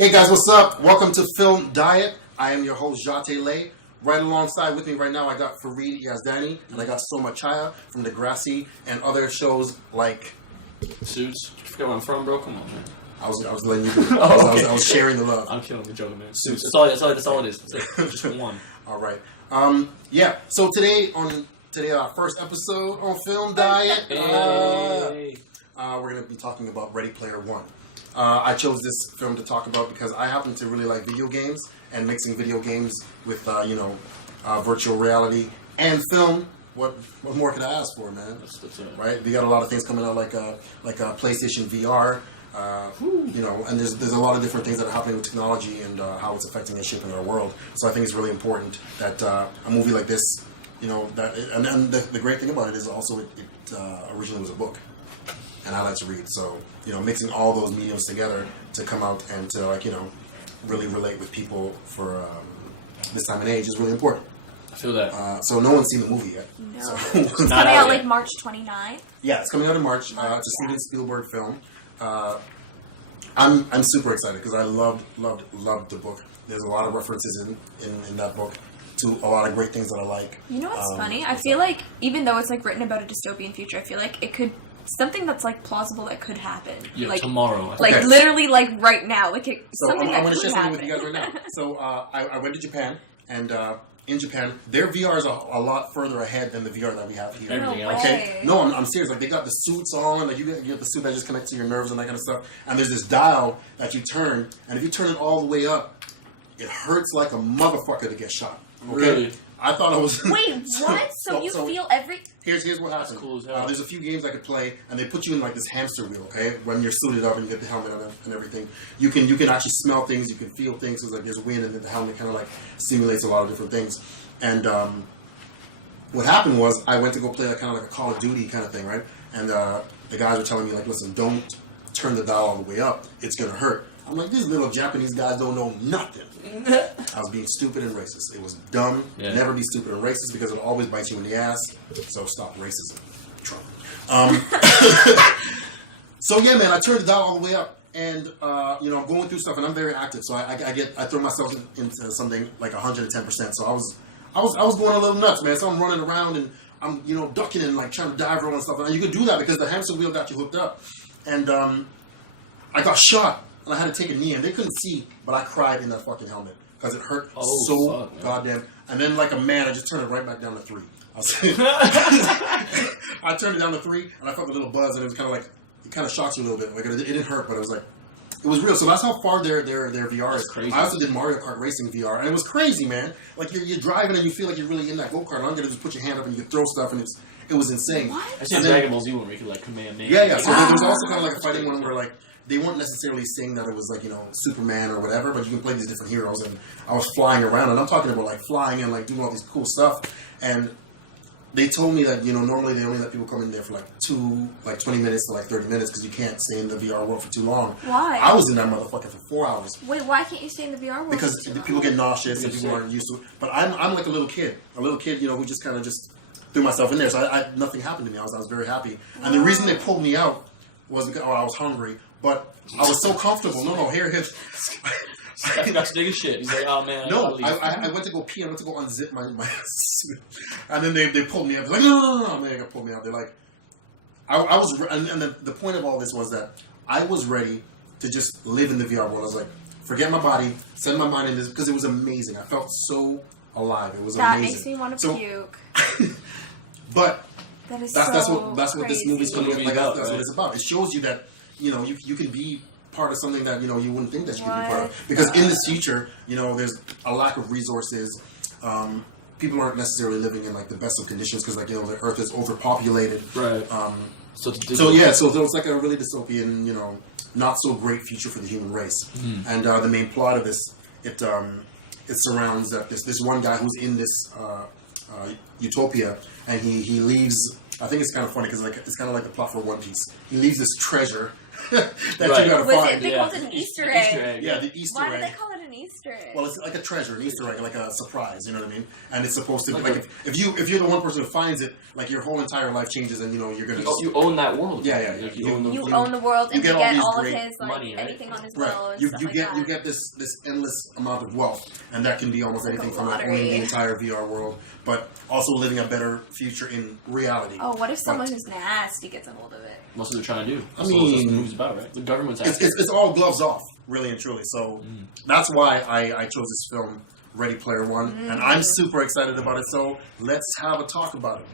Hey guys, what's up? Welcome to Film Diet. I am your host, Jate Lay. Right alongside with me right now, I got Fareed Yazdani, and I got Soma Chaya from Degrassi and other shows like Suits. I forget where I'm from, bro. Come on, man. I was letting you do it. I was sharing the love. I'm killing the joke, man. Suits. That's all it is. It's like just one. All right. Yeah. So today our first episode on Film Diet, Hey. we're gonna be talking about Ready Player One. I chose this film to talk about because I happen to really like video games and mixing video games with virtual reality and film. What more could I ask for, man? That's right? We got a lot of things coming out like PlayStation VR. And there's a lot of different things that are happening with technology and how it's affecting and shaping our world. So I think it's really important that a movie like this, and the great thing about it is also it originally was a book, and I like to read. So mixing all those mediums together to come out and to really relate with people for this time and age is really important. I feel that. So no one's seen the movie yet. No. So It's coming out like March 29th. Yeah, it's coming out in March. It's a Steven Spielberg film. I'm super excited because I loved the book. There's a lot of references in that book to a lot of great things that I like. You know what's funny? I feel like even though it's like written about a dystopian future, I feel like it could something that's like plausible that could happen. Yeah, like tomorrow. Like Okay. literally like right now. Like something I'm that going to could share something happen. with you guys right now. So I went to Japan, and in Japan, their VR is a lot further ahead than the VR that we have here. Everything No else. Okay, way. no, I'm serious. Like they got the suits on, like you get the suit that just connects to your nerves and that kind of stuff. And there's this dial that you turn, and if you turn it all the way up, it hurts like a motherfucker to get shot. Okay? Really? I thought I was. Wait, what? So you feel every Here's what happens. Cool as hell. There's a few games I could play, and they put you in like this hamster wheel. Okay, when you're suited up and you get the helmet on and everything, you can actually smell things, you can feel things. It's like there's wind, and then the helmet kind of like simulates a lot of different things. And what happened was I went to go play kind of like a Call of Duty kind of thing, right? And the guys were telling me like, listen, don't turn the dial all the way up; it's gonna hurt. I'm like, these little Japanese guys don't know nothing. I was being stupid and racist. It was dumb. Yeah. Never be stupid and racist because it'll always bite you in the ass. So stop racism, Trump. So yeah, man, I turned the dial all the way up, and I'm going through stuff, and I'm very active. So I throw myself into something like 110%. So I was going a little nuts, man. So I'm running around and I'm ducking and like trying to dive roll and stuff. And you could do that because the hamster wheel got you hooked up, and I got shot. And I had to take a knee, and they couldn't see, but I cried in that fucking helmet because it hurt goddamn. And then, like a man, I just turned it right back down to 3. I turned it down to 3, and I felt a little buzz, and it was kind of like it kind of shocks you a little bit. Like it didn't hurt, but it was like it was real. So that's how far their VR is. Crazy. I also did Mario Kart Racing VR, and it was crazy, man. Like you're driving, and you feel like you're really in that go kart. And I'm gonna just put your hand up, and you can throw stuff, and it was insane. What? I see Dragon Ball Z one where you could like command names. Yeah. So there was also kind of like a fighting one where like. They weren't necessarily saying that it was like, Superman or whatever, but you can play these different heroes, and I was flying around, and I'm talking about like flying and like doing all these cool stuff, and they told me that, normally they only let people come in there for like 20 minutes to like 30 minutes because you can't stay in the VR world for too long. Why? I was in that motherfucker for 4 hours. Wait, why can't you stay in the VR world? Because people get nauseous and people aren't used to it. But I'm like a little kid, who just kind of just threw myself in there, so nothing happened to me. I was very happy. And the reason they pulled me out was because I was hungry. But I was so comfortable. No, here. That's nigga shit. He's like, oh man. No, I went to go pee. I went to go unzip my suit, and then they pulled me out. They're like, no. They pulled me out. They're like, I was, and the point of all this was that I was ready to just live in the VR world. I was like, forget my body, send my mind in this because it was amazing. I felt so alive. It was that amazing. makes me want to puke. But that's what this movie's coming. Like that's what it's about. It shows you that. You can be part of something that, you wouldn't think that you could be part of. Because in this future, there's a lack of resources. People aren't necessarily living in, like, the best of conditions because, like, the Earth is overpopulated. Right. So it's like a really dystopian, not so great future for the human race. Mm. And the main plot of this, it surrounds that this one guy who's in this utopia, and he leaves. I think it's kind of funny because it's kind of like the plot for One Piece. He leaves this treasure that you gotta find. They called it an Easter egg. Yeah, the Easter egg. Why did they call it an an Easter egg. Well, it's like a treasure, an Easter egg, like a surprise. You know what I mean? And it's supposed to be like if you're the one person who finds it, like your whole entire life changes, and you're gonna you own that world. Yeah. Like, you own the world, and you get all of his money, right? anything on his right. will. And You stuff get like you that. get this endless amount of wealth, and that can be almost Like a anything from like lottery. owning the entire VR world, but also living a better future in reality. Oh, what if someone who's nasty gets a hold of it? That's what they're trying to do. I That's what mean, the movie's about, right? The government's it's, acting. it's all gloves off, really and truly. So that's why I chose this film, Ready Player One, and I'm super excited about it. So let's have a talk about it.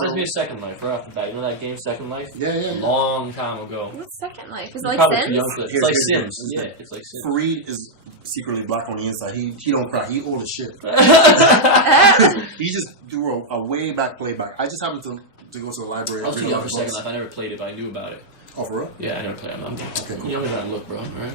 Reminds me of Second Life, right off the bat. You know that game, Second Life? Yeah. Long time ago. What's Second Life? Is it You're like probably Sims? too young for it. It's Here's- like here's Sims. the- Yeah, it's like Sims. Fareed is secretly black on the inside. He don't cry. He old as shit. He just threw a way back playback. I just happened to go to the library. I was and too read young a lot for of Second books. Life. I never played it, but I knew about it. Oh, for real? Yeah, I never played it. I'm Okay, cool. younger than I look, bro. Alright?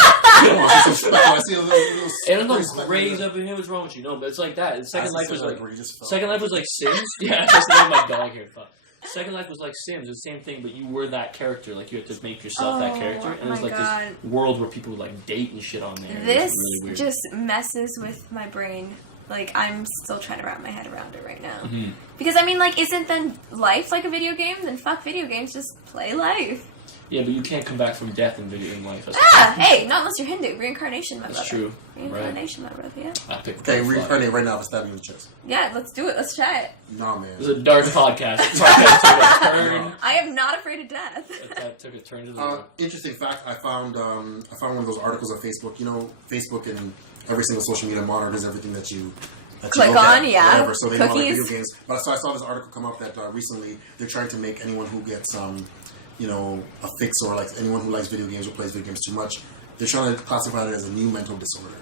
I see a little And I'm spray not raised up in here. What's wrong with you? No, but it's like that. Second Life was like where you just fell. Second Life was like Sims. Yeah, that's the name of my dog here. Fuck. Second Life was like Sims. It was the same thing, but you were that character. Like you had to make yourself that character, and it was my like God. this world where people would like date and shit on there. It This was really weird. just messes with my brain. Like, I'm still trying to wrap my head around it right now. Mhm. Because, I mean, like, isn't then life like a video game? Then fuck video games, just play life. Yeah, but you can't come back from death in video in life. That's, Hey, not unless you're Hindu. Reincarnation, my brother. that's true. Reincarnation, my brother, yeah. I picked Okay, butterfly. reincarnate right now for stabbing you in the chest. Yeah, let's do it. Let's try it. Nah, man. It was a dark podcast. Podcast took a turn. I am not afraid of death. That took a turn to the Interesting fact. I found one of those articles on Facebook. You know, Facebook and every single social media monitors everything that you Click look on, at, yeah. whatever. So they know like Cookies. video games. But so I saw this article come up that recently they're trying to make anyone who gets a fix, or like anyone who likes video games or plays video games too much, they're trying to classify it as a new mental disorder.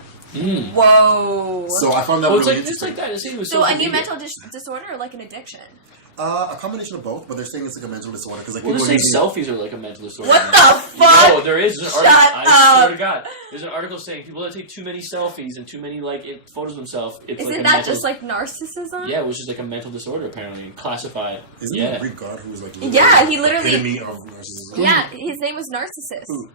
Whoa. So I found that Well, it's really like just interesting. like that. The same with So social a new media. mental disorder or like an addiction? A combination of both, but they're saying it's like a mental disorder because like Well, people they're are saying using selfies are like a mental disorder. What the fuck? No, there is. There's an Shut article, I swear up. to God. There's an article saying people that take too many selfies and too many photos of themselves. It's Isn't like a that mental, just like narcissism? Yeah, it was just like a mental disorder apparently, and classified. Isn't Yeah. it a Greek god who was like Yeah, he literally- epitome of narcissism? Yeah, his name was Narcissus. Who?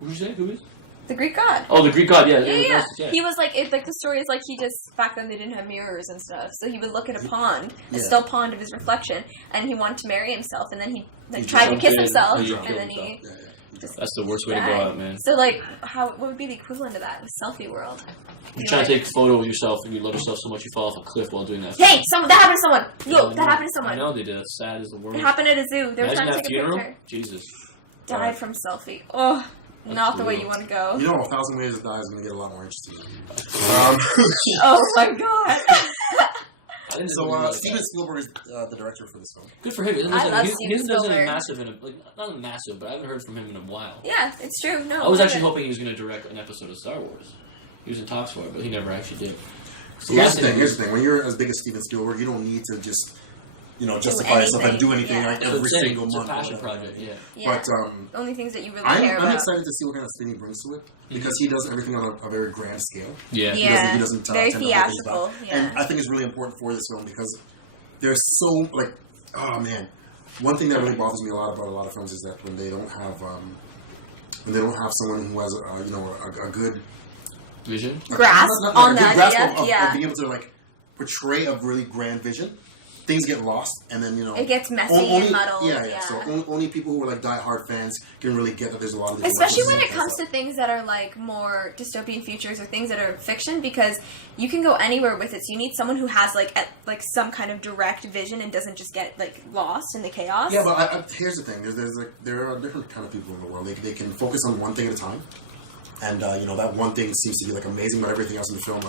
Who'd you say? Who is? The Greek god. Oh, the Greek god. Yeah. Yeah. Yeah. He was like, the story is like he just, back then they didn't have mirrors and stuff, so he would look at a pond, a Yeah. still pond of his reflection, and he wanted to marry himself, and then he like He tried to jumped kiss in, himself, he and killed then he himself. Yeah. just That's the worst way to go died. out, man. So like, what would be the equivalent of that in the selfie world? You're trying to take a photo of yourself and you love yourself so much you fall off a cliff while doing that. Hey, that happened to someone! Yo, I that know. happened to I someone. know they did. It's sad as the world. It happened at a zoo. They were Imagine trying to that take funeral. a picture. Jesus. Died from selfie. Oh, not the way you want to go. You know, 1,000 Ways to Die is going to get a lot more interesting. Oh my god. I didn't So, know about Steven that. Spielberg is the director for this film. Good for him. He I hasn't love he Steven hasn't done anything Spielberg. massive in not massive, but I haven't heard from him in a while. Yeah, it's true. No, I was actually good. hoping he was going to direct an episode of Star Wars. He was in talks for it, but he never actually did. So Here's last the thing. thing Here's the thing. When you're as big as Steven Spielberg, you don't need to just, justify yourself and do anything anything, yeah. like That's what I'm every saying, single it's month. a passion or whatever. project, yeah. Yeah. But only things that you really care I'm about. excited to see what kind of spin he brings to it because he does everything on a very grand scale. Yeah. Yeah. He doesn't Very tend to hold things theatrical, back. yeah. And I think it's really important for this film because there's so oh man, one thing that really bothers me a lot about a lot of films is that when they don't have someone who has a good Vision? Grasp not on a good the grasp idea, of yeah. being able to portray a really grand vision. Things get lost, and then It gets messy only, and muddled. Yeah. So only people who are die-hard fans can really get that there's a lot of different Especially references when it and comes stuff. to things that are more dystopian futures or things that are fiction, because you can go anywhere with it. So you need someone who has some kind of direct vision and doesn't just get lost in the chaos. Yeah, but here's the thing: there are different kind of people in the world. They can focus on one thing at a time, and that one thing seems to be amazing, but everything else in the film,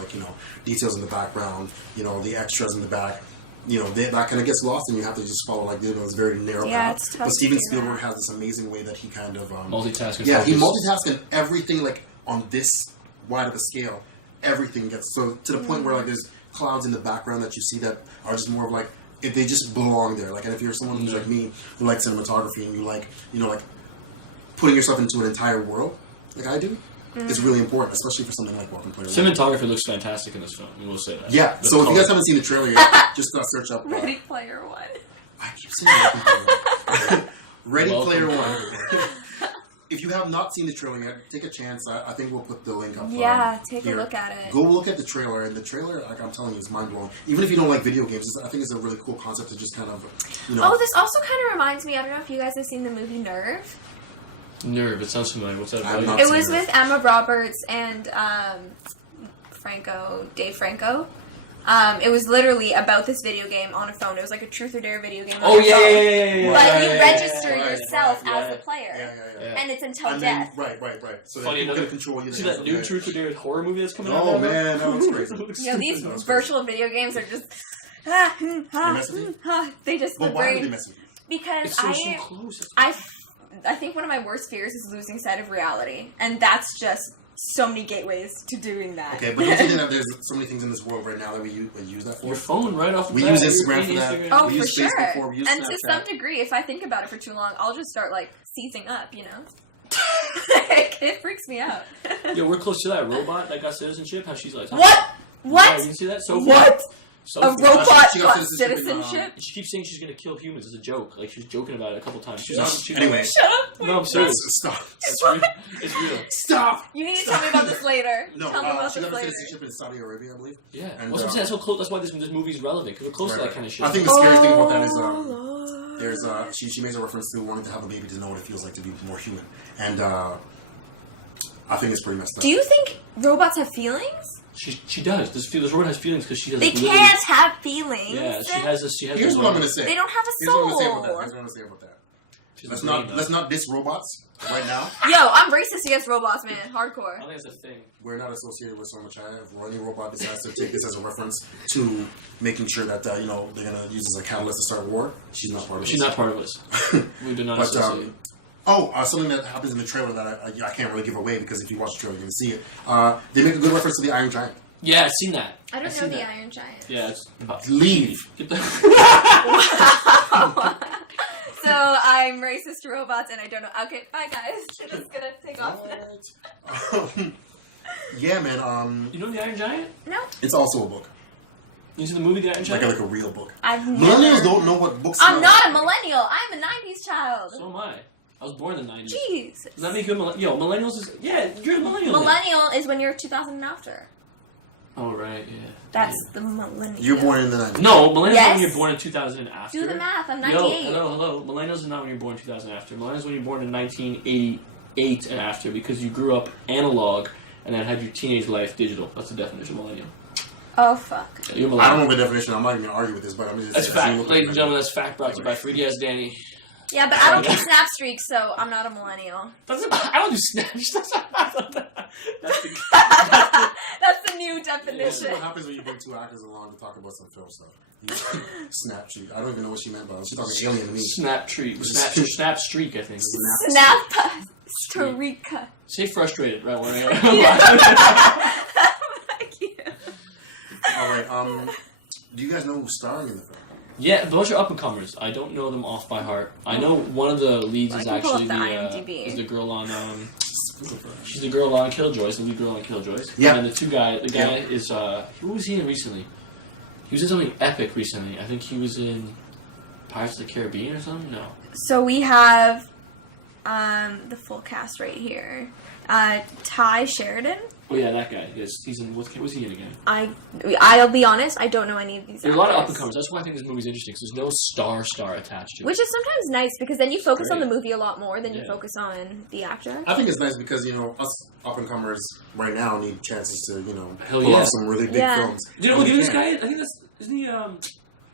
details in the background, the extras in the back. That kind of gets lost, and you have to just follow it's very narrow Yeah, path. it's tough But to Steven do Spielberg that. has this amazing way that he kind of Multitasking. yeah, he focus. multitasks and everything on this wide of a scale. Everything gets so to the point where there's clouds in the background that you see that are just more of if they just belong there. And if you're someone who's like me who likes cinematography and you putting yourself into an entire world like I do, it's really important, especially for something like Welcome Player One. Cinematography looks fantastic in this film. We will say that. Yeah. The So if you color. guys haven't seen the trailer yet, just search up. Ready Player One. I keep saying Welcome Player One. Ready Welcome Player Player One. if you have not seen the trailer yet, take a chance. I think we'll put the link up. Yeah, take here. a look at it. Go look at the trailer, and the trailer, like I'm telling you, is mind blowing. Even if you don't like video games, I think it's a really cool concept to just kind of, Oh, this also kind of reminds me. I don't know if you guys have seen the movie Nerve. Nerve. It sounds familiar. What's that I've about? not It seen was it. with Emma Roberts and Dave Franco. It was literally about this video game on a phone. It was like a truth or dare video game. On Oh a yeah, phone. yeah, yeah, yeah. But you yeah, register yeah, yourself yeah, as the player, yeah. and it's until And death. then, right. So Funny then people enough, can control you. See that new Truth or Dare horror movie that's coming out? Oh now? man, that looks crazy. You know, these That was virtual video games are just mess with you? they just Well, the why would they brain mess with you? because It's so close. I think one of my worst fears is losing sight of reality, and that's just so many gateways to doing that. Okay, but don't you think that there's so many things in this world right now that we use that for? Your phone right off the We bat. use You're Instagram reading for that. Instagram. Oh, We for use sure. Facebook for, we use And to Snapchat. some degree, if I think about it for too long, I'll just start like seizing up. It freaks me out. Yeah, we're close to that robot that got citizenship. How she's like, What? Yeah, What? you didn't see that? So What? So A robot she got got citizenship in, citizenship? She keeps saying she's gonna kill humans as a joke. Like she was joking about it a couple times. She was Anyway. Shut up! No, I'm serious. Stop. It's real. It's real. Stop. You need to tell me about this later. No, tell me about she this got later. citizenship in Saudi Arabia, I believe. Yeah. And, Well, that's so close. That's why this movie's relevant because we're close to that kind of shit. I think the scary thing about that is Lord. there's she makes a reference to wanting to have a baby to know what it feels like to be more human, and I think it's pretty messed up. Do you think robots have feelings? She does. This robot has feelings because she has. They literally- can't have feelings. Yeah, she has this. She has. Here's this what I'm gonna say. They don't have a Here's what I'm gonna say about soul. that. Here's what I'm gonna say about that. She's Let's a not brain, let's not diss robots right now. Yo, I'm racist against robots, man. Hardcore. I think that's a thing. We're not associated with so much. If any robot decides to take this as a reference to making sure that they're gonna use this as a catalyst to start war, she's not part of it. She's not part of us. We do not But associate. something that happens in the trailer that I can't really give away because if you watch the trailer, you can see it. They make a good reference to the Iron Giant. Yeah, I've seen that. I don't I've know seen the that. Iron Giant. Yeah, it's. Leave. Get the. So I'm racist to robots, and I don't know. Okay, bye guys. I'm just gonna take off. Yeah, man. You know the Iron Giant? No, It's also a book, You see the movie The Iron like Giant? a real book. I've Millennials never. don't know what books. I'm are. not a millennial. I'm a '90s child. So am I. I was born in the 90s. Jeez. Does that make you a millennial? Yo, millennials is. Yeah, you're a millennial. then. Millennial is when you're 2000 and after. Oh, right, yeah. That's the millennial. You're born in the 90s. No, millennials Yes. is when you're born in 2000 and after. Do the math. I'm Yo, 98. hello. Millennials is not when you're born in 2000 and after. Millennials is when you're born in 1988 and after because you grew up analog and then had your teenage life digital. That's the definition of millennial. Oh fuck. Yeah, you're I don't millennial. know the definition. I'm not even gonna argue with this, but I'm just. That's saying, fact. Ladies and gentlemen, that's fact brought to you by 3DS Danny. Yeah, but I don't get snap streaks, so I'm not a millennial. I don't do snaps. That's the That's the new This is definition. what happens when you bring two actors along to talk about some film stuff. You snap sheet. I don't even know what she meant, but she's talking alien to me. snap treat. Snap streak, I think. Snap streak. Say frustrated, right? When Thank you. All right. Do you guys know who's starring in the film? Yeah, those are up and comers. I don't know them off by heart. I know one of the leads I is can pull up actually the IMDb. is the girl on she's the girl on Killjoys, the lead girl on Killjoys. Yeah. And the guy is who was he in recently? He was in something epic recently. I think he was in Pirates of the Caribbean or something. No. So we have the full cast right here. Ty Sheridan. Oh yeah, that guy. Yes, he's in. What was he in again? I'll be honest, I don't know any of these. There's a lot of up actors. and comers. That's why I think this movie's interesting. Because there's no star attached to it. Which is sometimes nice because then you focus on the Great. movie a lot more than you Yeah. focus on the actor. I think it's nice because us up and comers right now need chances to Hell pull yeah. off some really big Yeah. films. Do you know who the other guy is? I think that's isn't he?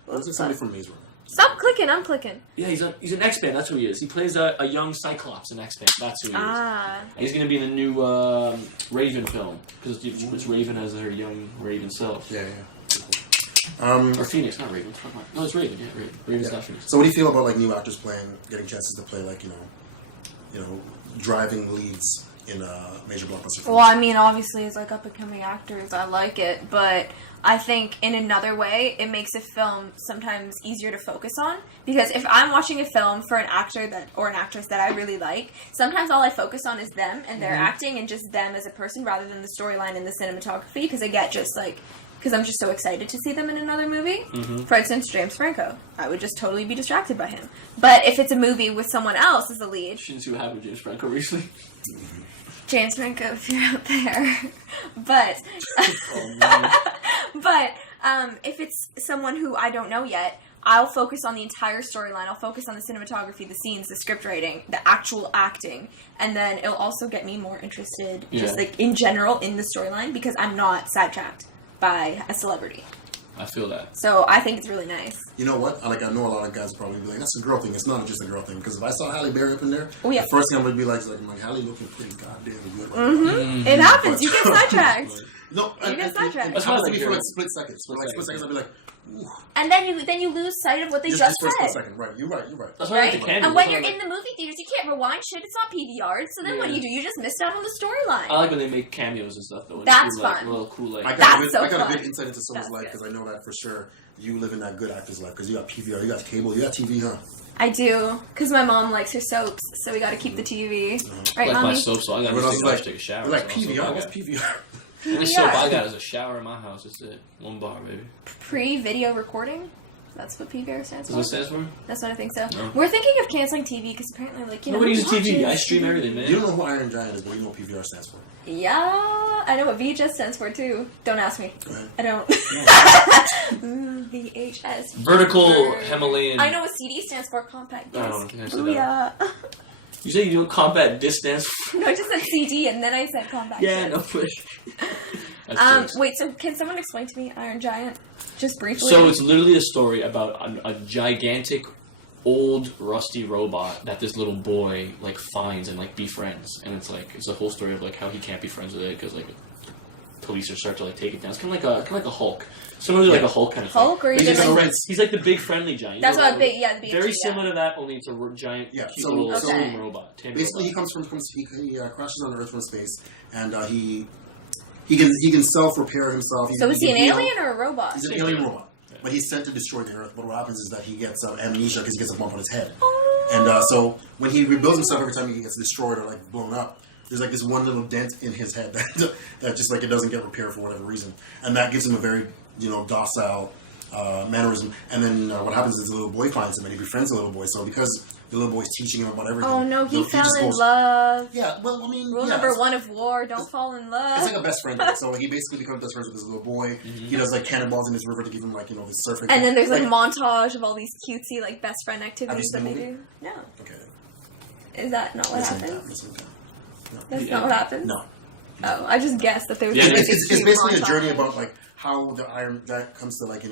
Was it somebody from Maze Runner? Stop clicking, I'm clicking. Yeah, he's an X-Man. That's who he is. He plays a young Cyclops in X-Men. That's who he is. Ah. And he's going to be in the new Raven film because it's Raven as her young Raven self. Yeah. Or Phoenix, not Raven. No, it's Raven. Yeah, Raven. Raven's not Phoenix. So what do you feel about like new actors getting chances to play like driving leads in a major blockbuster film? Well, I mean, obviously, as like up and coming actors, I like it, but I think in another way, it makes a film sometimes easier to focus on. Because if I'm watching a film for an actor or an actress that I really like, sometimes all I focus on is them and their acting and just them as a person rather than the storyline and the cinematography. Because I get because I'm just so excited to see them in another movie. For instance, James Franco. I would just totally be distracted by him. But if it's a movie with someone else as the lead... Shouldn't see what happened with James Franco recently. James Franco, if you're out there. But... But if it's someone who I don't know yet, I'll focus on the entire storyline. I'll focus on the cinematography, the scenes, the script writing, the actual acting, and then it'll also get me more interested, just like in general, in the storyline because I'm not sidetracked by a celebrity. I feel that. So I think it's really nice. You know what? I know a lot of guys will probably be like, that's a girl thing. It's not just a girl thing. Because if I saw Halle Berry up in there, the first thing I'm going to be like, I'm like, Halle looking pretty goddamn good. It happens. You get sidetracked. No, you get sidetracked. It happens to me for like split seconds. Split seconds, I'll be like, ooh. And then you lose sight of what they just for a said. split second. Right, you're right. That's why I like the candy. And when you're in the movie theaters, you can't rewind shit. It's not PVR'd. So then what do? You just missed out on the storyline. I like when they make cameos and stuff, though. That's do, fun. Little cool, like... I got a good insight into someone's life because I know that for sure you live in that good actor's life because you got PVR, you got cable, you got TV, huh? I do, because my mom likes her soaps, so we got to keep the TV. Right, I like Mommy? my soap, so I got to take a shower. Like PVR, what's PVR? The only soap I got is a shower in my house. That's it. One bar, baby. Pre-video recording? That's what PVR stands for? Does it stand for? That's what I think so. No. We're thinking of canceling TV because apparently, Nobody uses TV. I stream everything, man. You don't know who Iron Giant is, but you know what PVR stands for. Yeah, I know what VHS stands for too. Don't ask me. Go ahead. I don't. VHS. Vertical Himalayan. I know what CD stands for. Compact disc. I don't think I said Booyah. that. You say you know compact disc stands for? No, I just said CD and then I said compact Yeah, disc. no push. Wait, so can someone explain to me Iron Giant? Just briefly. So it's literally a story about a gigantic, old, rusty robot that this little boy like finds and like befriends, and it's a whole story of like how he can't be friends with it because like police are start to like take it down. It's kind of like a Hulk. Similar to like a Hulk kind of Hulk, thing. or He's like the big friendly giant. That's what the big. Very similar to that, only it's a giant, cute little steam robot. Basically, he crashes on Earth from space, and he can self-repair himself. So is he an alien or a robot? He's an alien robot. But he's sent to destroy the Earth. But what happens is that he gets amnesia because he gets a bump on his head. And so when he rebuilds himself every time he gets destroyed or like blown up, there's like this one little dent in his head that just like it doesn't get repaired for whatever reason. And that gives him a very, docile mannerism. And then what happens is the little boy finds him and he befriends the little boy. So because the little boy's teaching him about everything. Oh no, he fell in love. Yeah, well, I mean, rule number one of war: don't fall in love. It's like a best friend thing. So he basically becomes best friends with this little boy. Mm-hmm. He does like cannonballs in this river to give him like this surfing. And then there's like a montage of all these cutesy like best friend activities that they do. No. Okay. Is that not what happened? No. That's not what happened. No. Oh, I just guessed that there was. It's basically a journey about like how the Iron that comes to like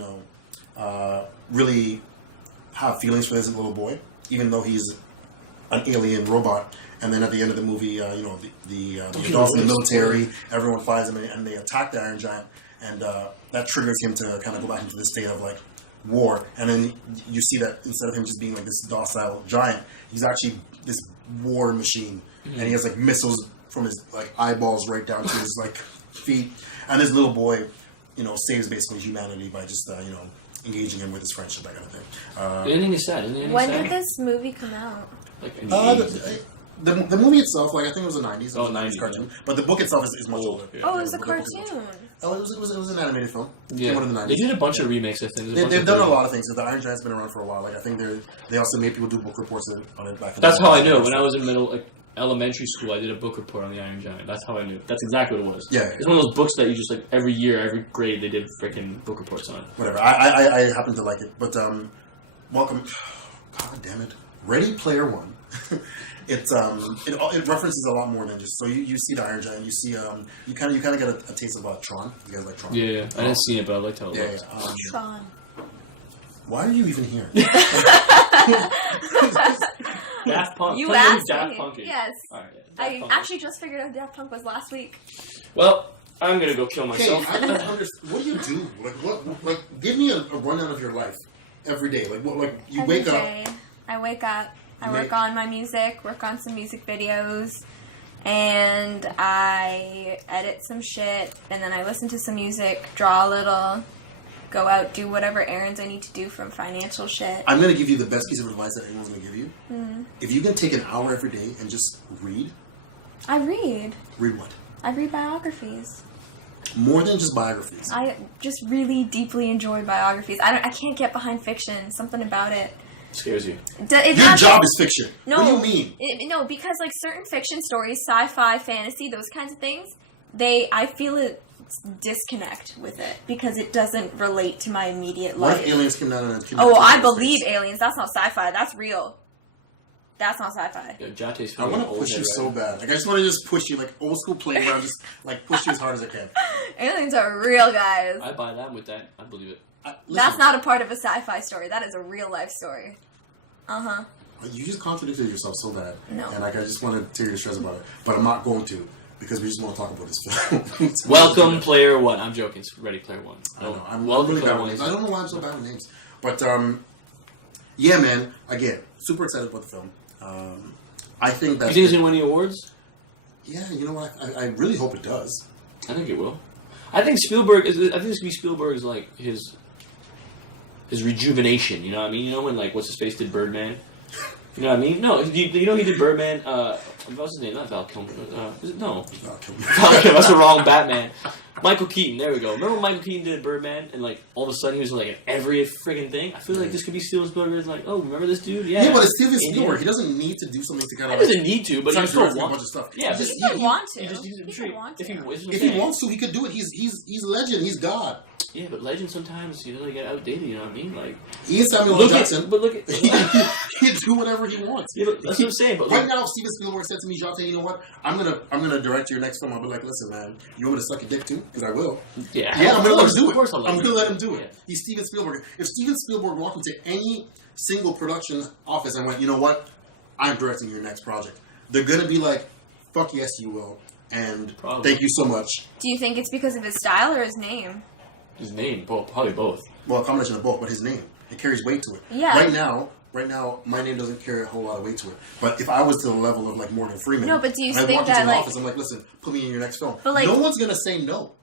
really have feelings for this little boy, even though he's an alien robot. And then at the end of the movie, the adults in the military, everyone finds him and they attack the Iron Giant, and that triggers him to kind of go back into this state of like war. And then you see that instead of him just being like this docile giant, he's actually this war machine, and he has like missiles from his like eyeballs right down to his like feet. And this little boy, saves basically humanity by just engaging him with his friendship, that kind of thing. Anything is sad. When did this movie come out? Like the movie itself, like I think it was the 90s. Oh, 90s cartoon. Yeah. But the book itself is much older. Yeah. Oh, it was a cartoon. Oh, it was an animated film. Yeah. Came out in the 90s. They did a bunch of remakes, I think. They've done a lot of things. The Iron Giant's been around for a while. Like I think they also made people do book reports on it back in That's how I knew. When I was in elementary school, I did a book report on the Iron Giant. That's how I knew. That's exactly what it was. Yeah. It's one of those books that you just like every year, every grade, they did freaking book reports on. Whatever. I happen to like it, but welcome. God damn it! Ready Player One. It references a lot more than just so you see the Iron Giant, you see you kind of get a taste of Tron. You guys like Tron? Yeah. I didn't see it, but I liked how it looked. Tron. Why are you even here? Daft Punk. You asked Daft me. Punk is. Yes. All right, I actually just figured out Daft Punk was last week. Well, I'm gonna go kill myself. Okay, I don't understand. What do you do? Like give me a rundown of your life every day. You wake up. I wake up. I work on my music, work on some music videos, and I edit some shit, and then I listen to some music, draw a little, go out, do whatever errands I need to do from financial shit. I'm going to give you the best piece of advice that anyone's going to give you. Mm. If you can take an hour every day and just read. I read. Read what? I read biographies. More than just biographies. I just really deeply enjoy biographies. I can't get behind fiction. Something about it Scares you. Your job is fiction. No, what do you mean? No, because like certain fiction stories, sci-fi, fantasy, those kinds of things, I feel it disconnect with it because it doesn't relate to my immediate life. What if aliens came down and Oh, I believe aliens. That's not sci-fi. That's real. That's not sci-fi. Yeah, Jate's I want to push you so bad. Like I just want to just push you, like old school playground, just like push you as hard as I can. Aliens are real, guys. I buy that with that. I believe it. That's not a part of a sci-fi story. That is a real life story. Uh-huh. You just contradicted yourself so bad. No. And like I just want to tear your stress about it. But I'm not going to because we just want to talk about this film. Welcome, Player One. I'm joking. It's Ready Player One. I know. I'm Welcome, really Player bad with One. names. I don't know why I'm so bad with names. But yeah, man. Again, super excited about the film. I think that. You think it's gonna win any awards? Yeah, you know what? I really hope it does. I think it will. I think Spielberg. I think it's gonna be Spielberg's like his rejuvenation. You know what I mean? You know when like what's his face did Birdman. You know what I mean? No, you know he did Birdman. What's his name? Not Val Kilmer. Is it? No. Val Kilmer. That's the wrong Batman. Michael Keaton. There we go. Remember when Michael Keaton did Birdman, and like all of a sudden he was like in every friggin' thing. I feel like this could be Steven Spielberg's like, oh, remember this dude? Yeah. Yeah, but it's Steven Spielberg. He doesn't need to do something to kind of. He doesn't need to, but he still a bunch wants. of stuff. Yeah, He could want to. He just needs to He treat. could want to. If he wants to, he could do it. He's legend. He's God. Yeah, but legends sometimes they get outdated. You know what I mean? Like He is Samuel L. Jackson. But look at. he can do whatever he wants. Yeah, that's what I'm saying. But Right now, if Steven Spielberg said to me, Jate, you know what? I'm gonna direct your next film. I'll be like, listen, man, you want me to suck a dick too? Because I will. yeah, I'm gonna let him do Of course, it. I'm gonna let him do it. Yeah. He's Steven Spielberg. If Steven Spielberg walked into any single production office and went, you know what? I'm directing your next project. They're gonna be like, fuck yes, you will, and Probably. thank you so much. Do you think it's because of his style or his name? His name, probably both. Well, a combination of both, but his name, it carries weight to it. Yeah. Right now, my name doesn't carry a whole lot of weight to it. But if I was to the level of like Morgan Freeman, No, but do you and I think walk that, into an like- office, I'm like, listen, put me in your next film. But, like- no one's gonna say no.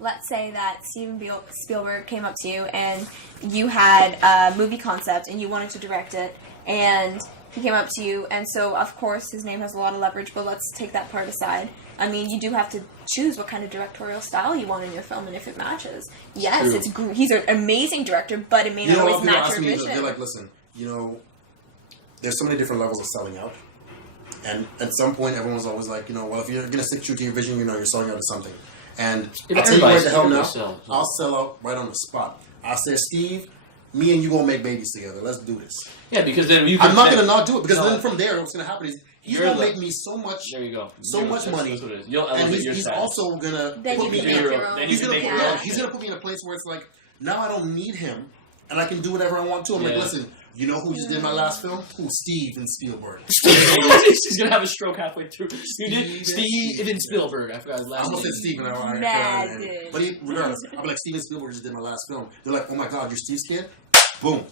Let's say that Steven Spielberg came up to you and you had a movie concept and you wanted to direct it, and he came up to you, and so of course his name has a lot of leverage, but let's take that part aside. I mean, you do have to choose what kind of directorial style you want in your film and if it matches. Yes, True. he's an amazing director, but it may You not know, always what people match ask your me, vision. they're like, listen, you know, there's so many different levels of selling out. And at some point, everyone's always like, you know, well, if you're going to stick true to your vision, you know, you're selling out to something. And If I'll tell you right the hell now, everybody's selling. I'll sell out right on the spot. I said, Steve, me and you going to make babies together. Let's do this. Yeah, because then you can. I'm not going to not do it, because No. then from there, what's going to happen is he's You're going to the- make me so much, There you go. so much money, That's what it is. You'll and elevate your he's status. also going to Then put you me can in make a... your own. Then He's you gonna, can put, make your Yeah. own. he's gonna put me in a place where it's like, now I don't need him, and I can do whatever I want to. I'm like, Yeah. listen, you know who just did my last film? Who? Steven Spielberg. He's gonna have a stroke halfway through. You did Steven Steven Spielberg. I forgot his I last almost name. said Steven. I Mad. but regardless, I'm like, Steven Spielberg just did my last film. They're like, oh my god, you're Steve's kid? Boom.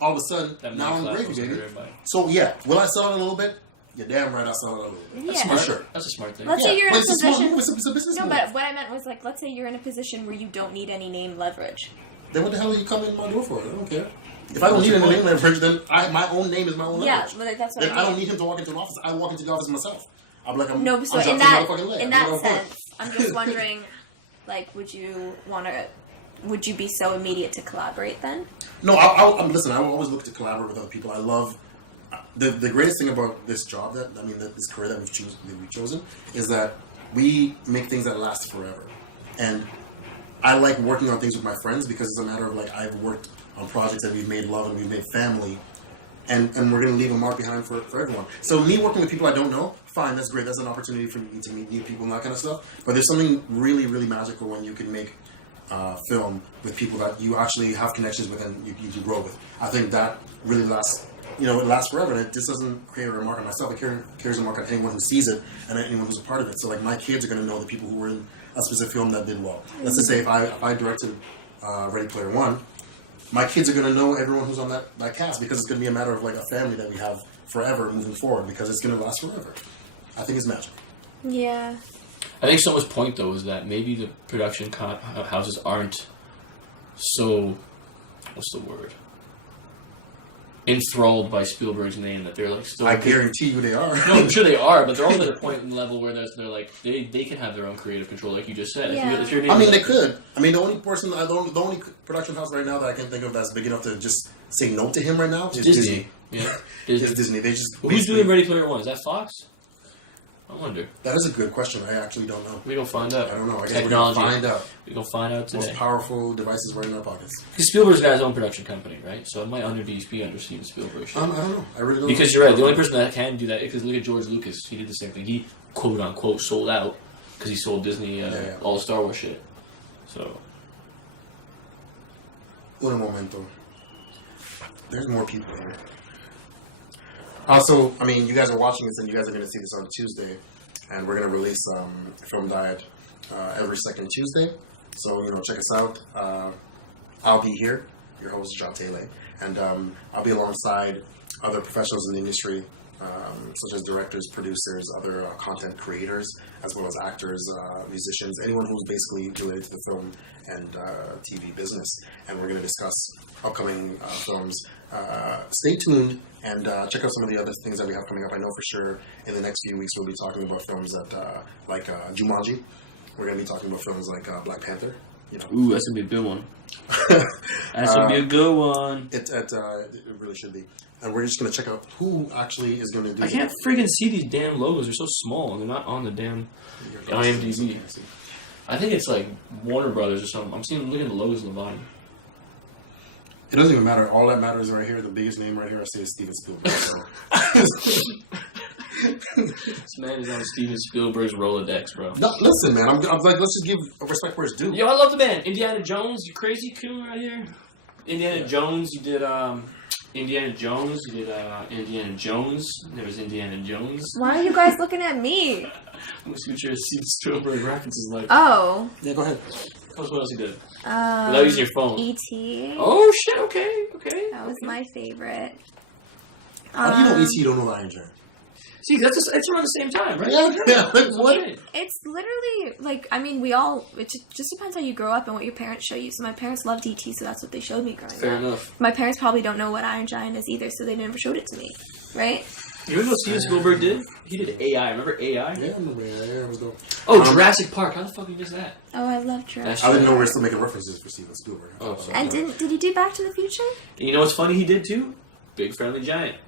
All of a sudden, That now I'm Mike gravy, Flacco's baby. career, but- So yeah, will I sell it a little bit? You're damn right, I'll sell it a little bit. Yeah. That's smart. sure. That's a smart thing. Let's say you're in but a it's a small position. move. It's a business No, move. but what I meant was like, let's say you're in a position where you don't need any name leverage. Then what the hell are you coming in my door for? I don't care. If I don't need any name leverage, then my own name is my own Yeah, leverage. but that's what Then I I don't mean. need him to walk into an office. I walk into the office myself. I'm like, I'm No, so I'm in dropping that my motherfucking leg. in I'm that like, sense, I'm just wondering, like, would you be so immediate to collaborate then? No, listen. I will always look to collaborate with other people. I love the greatest thing about this job this career that we've chosen is that we make things that last forever. And I like working on things with my friends because it's a matter of like I've worked on projects that we've made love and we've made family, and we're gonna leave a mark behind for everyone. So me working with people I don't know, fine, that's great. That's an opportunity for me to meet new people and that kind of stuff. But there's something really, really magical when you can make film with people that you actually have connections with and you can grow with. I think that really lasts. It lasts forever, and it just doesn't create a remark on myself. It carries a mark on anyone who sees it and anyone who's a part of it. So, like, my kids are going to know the people who were in a specific film that did well. Let's just say if I directed Ready Player One, my kids are going to know everyone who's on that cast because it's going to be a matter of, like, a family that we have forever moving forward because it's going to last forever. I think it's magic. Yeah. I think someone's point though is that maybe the production houses aren't so, what's the word, enthralled by Spielberg's name that they're like still. I guarantee you they are. No, I'm sure they are, but they're all at a point in level where they're like they can have their own creative control, like you just said. Yeah. If your name I mean, is- they could. I mean, the only production house right now that I can think of that's big enough to just say no to him right now is Disney. Yeah, It's Disney. Disney. They just Who's doing Ready Player One? Is that Fox? I wonder. That is a good question. I actually don't know. We gonna find out. I don't know. I guess Technology. we're gonna find out. We gonna find out Most today. powerful devices right in our pockets. Because Spielberg's got his own production company, right? So it might be under Steven Spielberg. Shit. I don't know. I really don't. Because you're right. The only person that can do that, because look at George Lucas. He did the same thing. He quote unquote sold out because he sold Disney all the Star Wars shit. So. Un momento. There's more people here. Also, I mean, you guys are watching this, and you guys are going to see this on Tuesday, and we're going to release Film Diet every second Tuesday. So check us out. I'll be here, your host Jean Taylor, and I'll be alongside other professionals in the industry, such as directors, producers, other content creators, as well as actors, musicians, anyone who's basically related to the film and TV business. And we're going to discuss upcoming films. Stay tuned and check out some of the other things that we have coming up. I know for sure in the next few weeks we'll be talking about films that like Jumanji. We're going to be talking about films like Black Panther. Ooh, that's gonna be a good one. That's gonna be a good one. It really should be. And we're just going to check out who actually is going to do I can't friggin' see these damn logos. They're so small, and they're not on the damn IMDb. I think it's like Warner Brothers or something. Look at the logos on the bottom. It doesn't even matter. All that matters right here, the biggest name right here, I say is Steven Spielberg. So. This man is on Steven Spielberg's Rolodex, bro. No, listen, man. I'm like, let's just give respect where it's due. Yo, I love the band. Indiana Jones, you crazy coon right here. Indiana Jones, you did Indiana Jones, Indiana Jones. There was Indiana Jones. Why are you guys looking at me? I'm just sure Steven Spielberg references like. Oh. Yeah, go ahead. Tell us what else he did. Without using your phone. E.T. Oh shit! Okay. That was my favorite. How do you know E.T. You don't know the Iron Giant? See, it's around the same time, right? Yeah. Like, what? It's literally like, I mean, it just depends how you grow up and what your parents show you. So my parents loved E.T., so that's what they showed me growing Fair up. enough. My parents probably don't know what Iron Giant is either, so they never showed it to me, right? You know what Steven Spielberg did? He did AI. Remember AI? Yeah, I remember. Yeah, it was dope. Oh, Jurassic Park. How the fuck did you miss that? Oh, I love Jurassic. I didn't know we were still making references for Steven Spielberg. Oh, sorry. And did he do Back to the Future? And you know what's funny? He did too. Big Friendly Giant.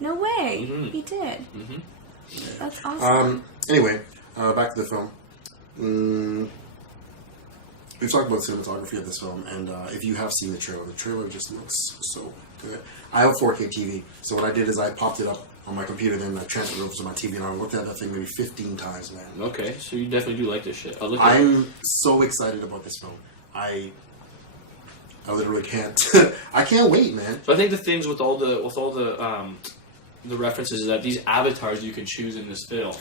No way. Mhm. He did. Mm-hmm. That's awesome. Anyway, back to the film. We've talked about cinematography of this film, and if you have seen the trailer just looks so good. I have a 4K TV, so what I did is I popped it up on my computer, then I transferred it over to my TV, and I looked at that thing maybe 15 times, man. Okay, so you definitely do like this shit. I'm so excited about this film. I literally can't. I can't wait, man. So I think the things with all the references is that these avatars you can choose in this film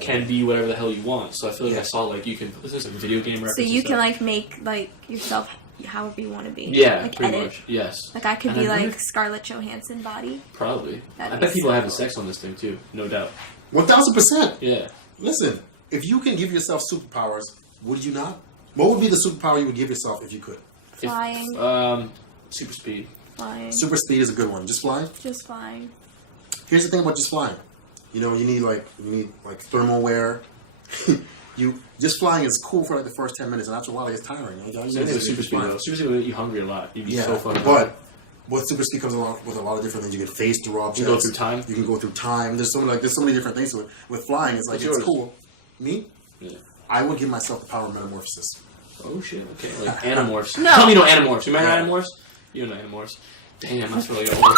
can be whatever the hell you want. So I feel like I saw like you can. This is like video game references. So you can like make like yourself however you want to be. Yeah, like pretty edit. much. Yes. Like I could And be I wonder like if- Scarlett Johansson body. Probably. That'd I be bet people so are having cool. sex on this thing too, no doubt. 1000%. Yeah. Listen, if you can give yourself superpowers, would you not? What would be the superpower you would give yourself if you could? Flying. Super speed. Flying. Super speed is a good one. Just flying? Just flying. Here's the thing about just flying. You need thermal wear. You just flying is cool for like the first 10 minutes, and after a while it gets tiring. Same thing with super speed though. Super speed would make you hungry a lot. You'd be so fucking hungry. But with super speed comes along with a lot of different things. You can phase through objects. You go through time. You can go through time. There's so many different things to it. With flying, it's like What's it's yours? cool. Me? Yeah. I would give myself the power of metamorphosis. Oh shit, okay. Like Animorphs. No. Tell me no Animorphs. You remember Yeah. Animorphs? You know Animorphs. Damn, that's really old.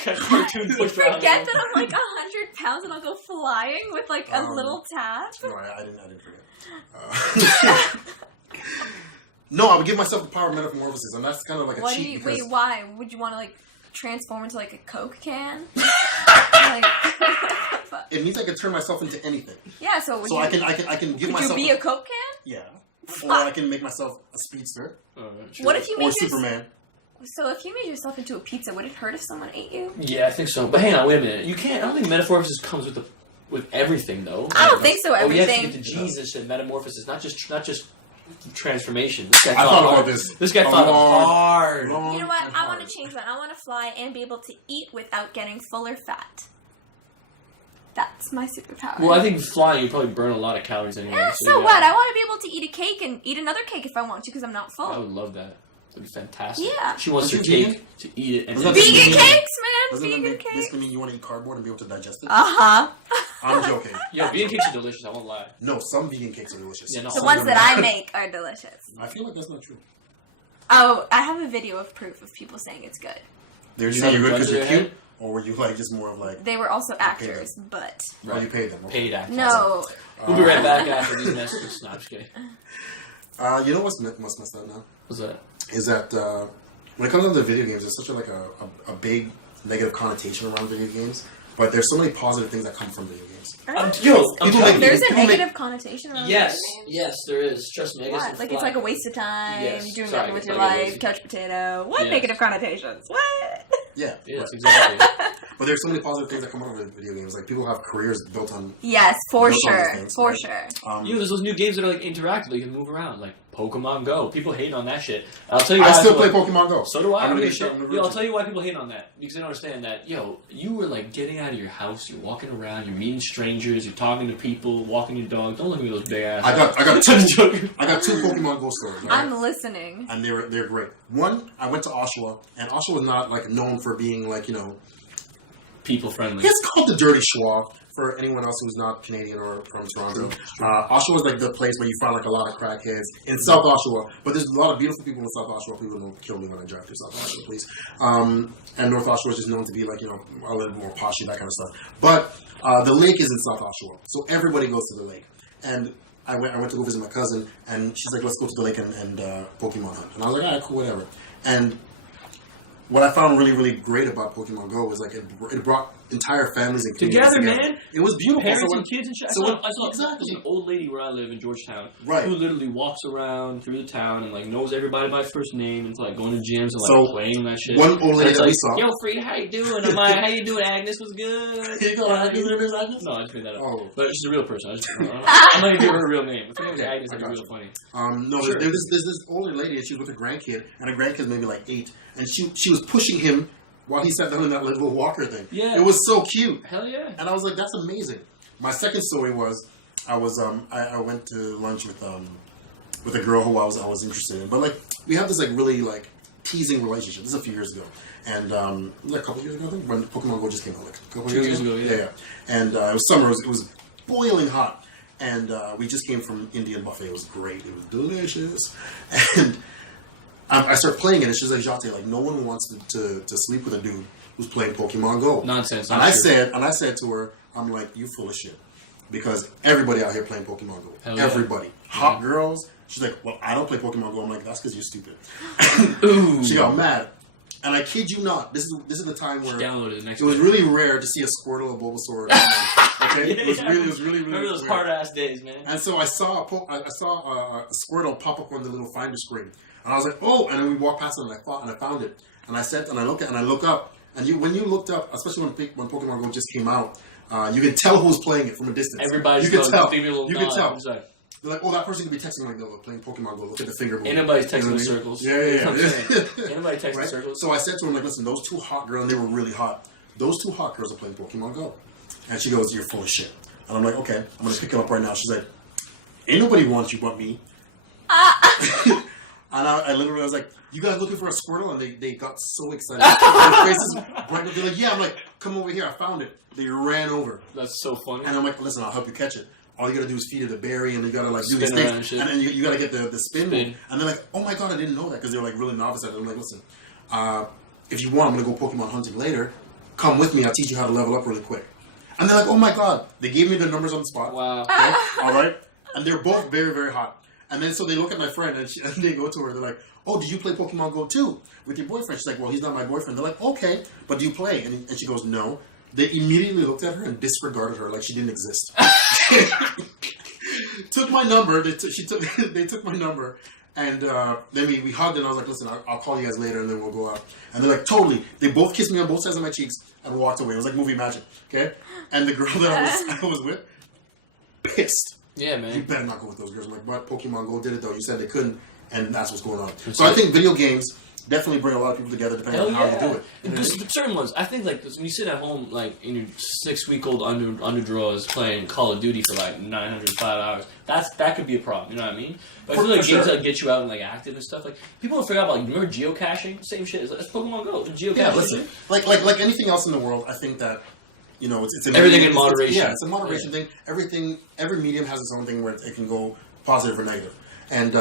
Cartoon push Forget that I'm like 100 pounds and I'll go flying with like a little tap. No, I didn't forget. No, I would give myself the power of metamorphosis, and that's kind of like a cheat. Wait, why? Would you want to like transform into like a Coke can? Like, it means I can turn myself into anything. yeah, so would So you, I can give could myself. you be a Coke can? Yeah. Or I can make myself a speedster. Sure. What if you Or make Superman. So if you made yourself into a pizza, would it hurt if someone ate you? Yeah, I think so. But hang on, wait a minute. You can't. I don't think metamorphosis comes with everything though. I don't think so. Oh, we have to Everything. get to Jesus and metamorphosis, not just transformation. This guy I thought hard. about this. This guy thought hard. You know what? I want to change that. I want to fly and be able to eat without getting full or fat. That's my superpower. Well, I think flying, you probably burn a lot of calories anyway. Yeah, so yeah. what? I want to be able to eat a cake and eat another cake if I want to because I'm not I full. would love that. That'd be fantastic. Yeah. She wants her Aren't you cake to eat it. And Doesn't then that Vegan mean- cakes, man. Doesn't that Vegan make, cakes. basically mean you want to eat cardboard and be able to digest it? Uh-huh. I'm joking. Yo, vegan cakes are delicious. I won't lie. No, some vegan cakes are delicious. Yeah, no. The Some ones of that them I make are delicious. I feel like that's not true. Oh, I have a video of proof of people saying it's good. They're You saying have you're good guns because you're to your cute, or were you like just more of like, They were also actors, but well, you paid them? Okay. Paid actors. no. We'll be right back after these messages. No, I'm just kidding. You know what's messed up now? What's that? Is that when it comes down to video games, there's such a big negative connotation around video games, but there's so many positive things that come from video games. I'm People make- There's a people make- negative connotation around Yes, video games. yes, there is. Trust me. I guess What? Like it's like a waste of time. Yes. You're doing Sorry, nothing with your sorry, life. guys. Couch potato. What Yes. negative connotations? What? Yeah, Yes, right. exactly. But there's so many positive things that come out of video games. Like people have careers built on. Yes, for Those are the sure. things, For right? sure. You know, there's those new games that are like interactive. You can move around, like Pokemon Go. People hate on that shit. I'll tell you. I why still people- play Pokemon Go. So do I. I'm gonna I get shit on the Yo, I'll virgin. tell you why people hate on that. Because they don't understand that, yo, you were like getting out of your house, you're walking around, you're meeting strangers, you're talking to people, walking your dog. Don't look at me with those big ass. I got I'm joking. I got two Pokemon Go stories. Right? I'm listening. And they're great. One, I went to Oshawa, and Oshawa is not like known for being like People friendly. it's called the Dirty Schwa for anyone else who's not Canadian or from Toronto. Oshawa is like the place where you find like a lot of crackheads in South Oshawa, but there's a lot of beautiful people in South Oshawa. People don't kill me when I drive through South Oshawa, please. And North Oshawa is just known to be like a little more poshy, that kind of stuff. But the lake is in South Oshawa, so everybody goes to the lake. And I went to go visit my cousin, and she's like, let's go to the lake and Pokemon hunt. And I was like, all right, cool, whatever. And what I found really, really great about Pokemon Go was like it brought entire families and communities Together, man. It was beautiful. Parents So and kids and shit. so I saw exactly. there's an old lady where I live in Georgetown, Right. who literally walks around through the town and like knows everybody by first name and like going to gyms and like So, playing that shit. one old lady It's that we like, saw. Yo, Frida, how you doing? I'm like, how you doing? Agnes was good. Here you go. Yeah, Agnes, there's Agnes? No, I just made that up. Oh. But she's a real person. I'm not gonna give her a real name. If her name was Okay, Agnes, I that'd got be real you. funny. No, Sure. there's this older lady, and she was with her grandkid, and her grandkid's maybe like 8, and she was pushing him while he sat down in that little walker thing. Yeah. It was so cute. Hell yeah. And I was like, that's amazing. My second story was, I went to lunch with a girl who I was interested in, but like we have this like really like teasing relationship. This is a few years ago, and like a couple years ago, I think, when Pokemon Go just came out, like a couple 2 years years ago, yeah. And it was summer. It was boiling hot, and we just came from Indian buffet. It was great. It was delicious, and I started playing it, and she's like, Jate, like no one wants to sleep with a dude who's playing Pokemon Go. Nonsense. And not I true. said to her, I'm like, you full of shit. Because everybody out here playing Pokemon Go. Hell yeah. Everybody. Hot girls. She's like, well, I don't play Pokemon Go. I'm like, that's because you're stupid. Ooh. She got mad. And I kid you not, this is the time where Downloaded the next it was day. really rare to see a Squirtle, a Bulbasaur. Okay? It was really Remember those weird. hard ass days, man. And so I saw a Squirtle pop up on the little finder screen, and I was like, "Oh!" And then we walked past it, and I found it, and I said, and I look up, and when you looked up, especially when Pokemon Go just came out, you could tell who was playing it from a distance. Everybody's you could tell. You You could tell. I'm sorry. They're like, "Oh, that person could be texting like, no, playing Pokemon Go. Look at the finger movement." Anybody's texting You know in what I mean? circles. Yeah. That's what I'm saying. Anybody texting Right? circles. So I said to him, like, "Listen, those two hot girls, and they were really hot. Those two hot girls are playing Pokemon Go." And she goes, "You're full of shit." And I'm like, "Okay, I'm gonna pick it up right now." She's like, "Ain't nobody wants you but me." And I literally was like, "You guys looking for a Squirtle?" And they got so excited. Their faces brightened up. They're like, "Yeah." I'm like, "Come over here. I found it." They ran over. That's so funny. And I'm like, "Listen, I'll help you catch it. All you gotta do is feed it a berry, and you gotta like do these Spin around and things, shit. and then you gotta get the spin Spin. move." And they're like, "Oh my god, I didn't know that," because they were like really novice at it. I'm like, "Listen, if you want, I'm gonna go Pokemon hunting later. Come with me. I'll teach you how to level up really quick." And they're like, "Oh my god!" They gave me their numbers on the spot. Wow. Okay? All right, and they're both very, very hot. And then so they look at my friend, and they go to her. They're like, "Oh, do you play Pokemon Go too with your boyfriend?" She's like, "Well, he's not my boyfriend." They're like, "Okay, but do you play?" And she goes, "No." They immediately looked at her and disregarded her like she didn't exist. Took my number. They took my number, And then we hugged, and I was like, listen, I'll call you guys later, and then we'll go out. And they're like, totally. They both kissed me on both sides of my cheeks and walked away. It was like movie magic, okay? And the girl that I was with, pissed. Yeah, man. You better not go with those girls. I'm like, but Pokemon Go did it, though. You said they couldn't, and that's what's going on. So I think video games definitely bring a lot of people together depending on how you do it. And there's certain ones. I think like when you sit at home like in your 6-week-old underdrawers playing Call of Duty for like 905 hours, that could be a problem. You know what I mean? But I feel like games that get you out and like active and stuff. Like people don't forget about like remember geocaching? Same shit. It's Pokemon Go. Geocaching. Yeah, listen. Like anything else in the world, I think that it's everything in moderation. It's a moderation thing. Every medium has its own thing where it can go positive or negative. And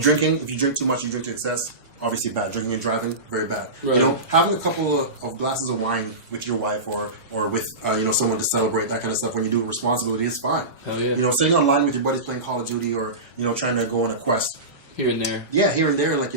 drinking. If you drink too much, you drink to excess. Obviously bad. Drinking and driving, very bad. Right. Having a couple of glasses of wine with your wife or with someone to celebrate, that kind of stuff when you do it responsibility is fine. Hell yeah. Sitting online with your buddies playing Call of Duty or trying to go on a quest. Here and there. Yeah, here and there, like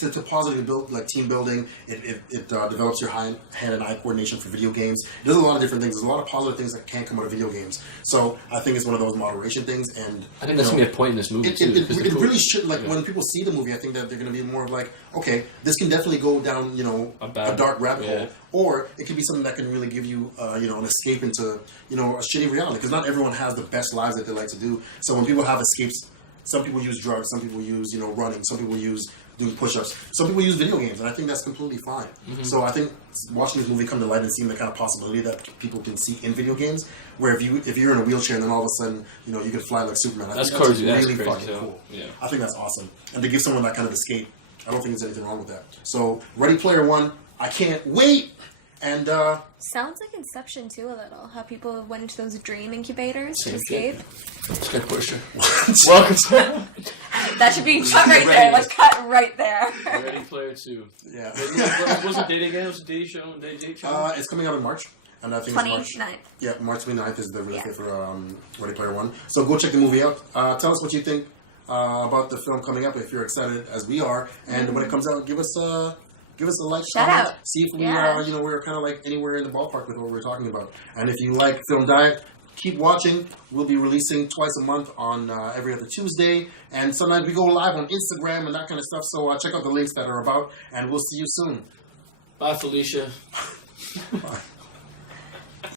to positively build like team building. It develops your hand and eye coordination for video games. It does a lot of different things. There's a lot of positive things that can come out of video games. So I think it's one of those moderation things. And I think that's gonna be a point in this movie too. It really should. Like when people see the movie, I think that they're gonna be more of like, okay, this can definitely go down a dark rabbit hole, or it could be something that can really give you an escape into a shitty reality. Because not everyone has the best lives that they like to do. So when people have escapes, some people use drugs, some people use running, some people use doing push-ups, some people use video games, and I think that's completely fine. Mm-hmm. So I think watching this movie come to light and seeing the kind of possibility that people can see in video games, where if you're in a wheelchair and then all of a sudden you can fly like Superman, I think that's really fucking cool. Yeah. I think that's awesome, and to give someone that kind of escape, I don't think there's anything wrong with that. So Ready Player One, I can't wait. And sounds like Inception too a little. How people went into those dream incubators to escape. Good question. Welcome to that should be cut right there. Let's cut right there. Ready Player 2. Yeah. What's the date again? What's the date show? It's coming out in March. And I think 29th. it's March. Yeah, March 29th is the release date for Ready Player One. So go check the movie out. Tell us what you think about the film coming up if you're excited as we are. And when it comes out, give us a like, shout comment, out. see if we we're kind of like anywhere in the ballpark with what we're talking about. And if you like Film Diet, keep watching. We'll be releasing twice a month on every other Tuesday, and sometimes we go live on Instagram and that kind of stuff. So check out the links that are about, and we'll see you soon. Bye, Felicia. Bye.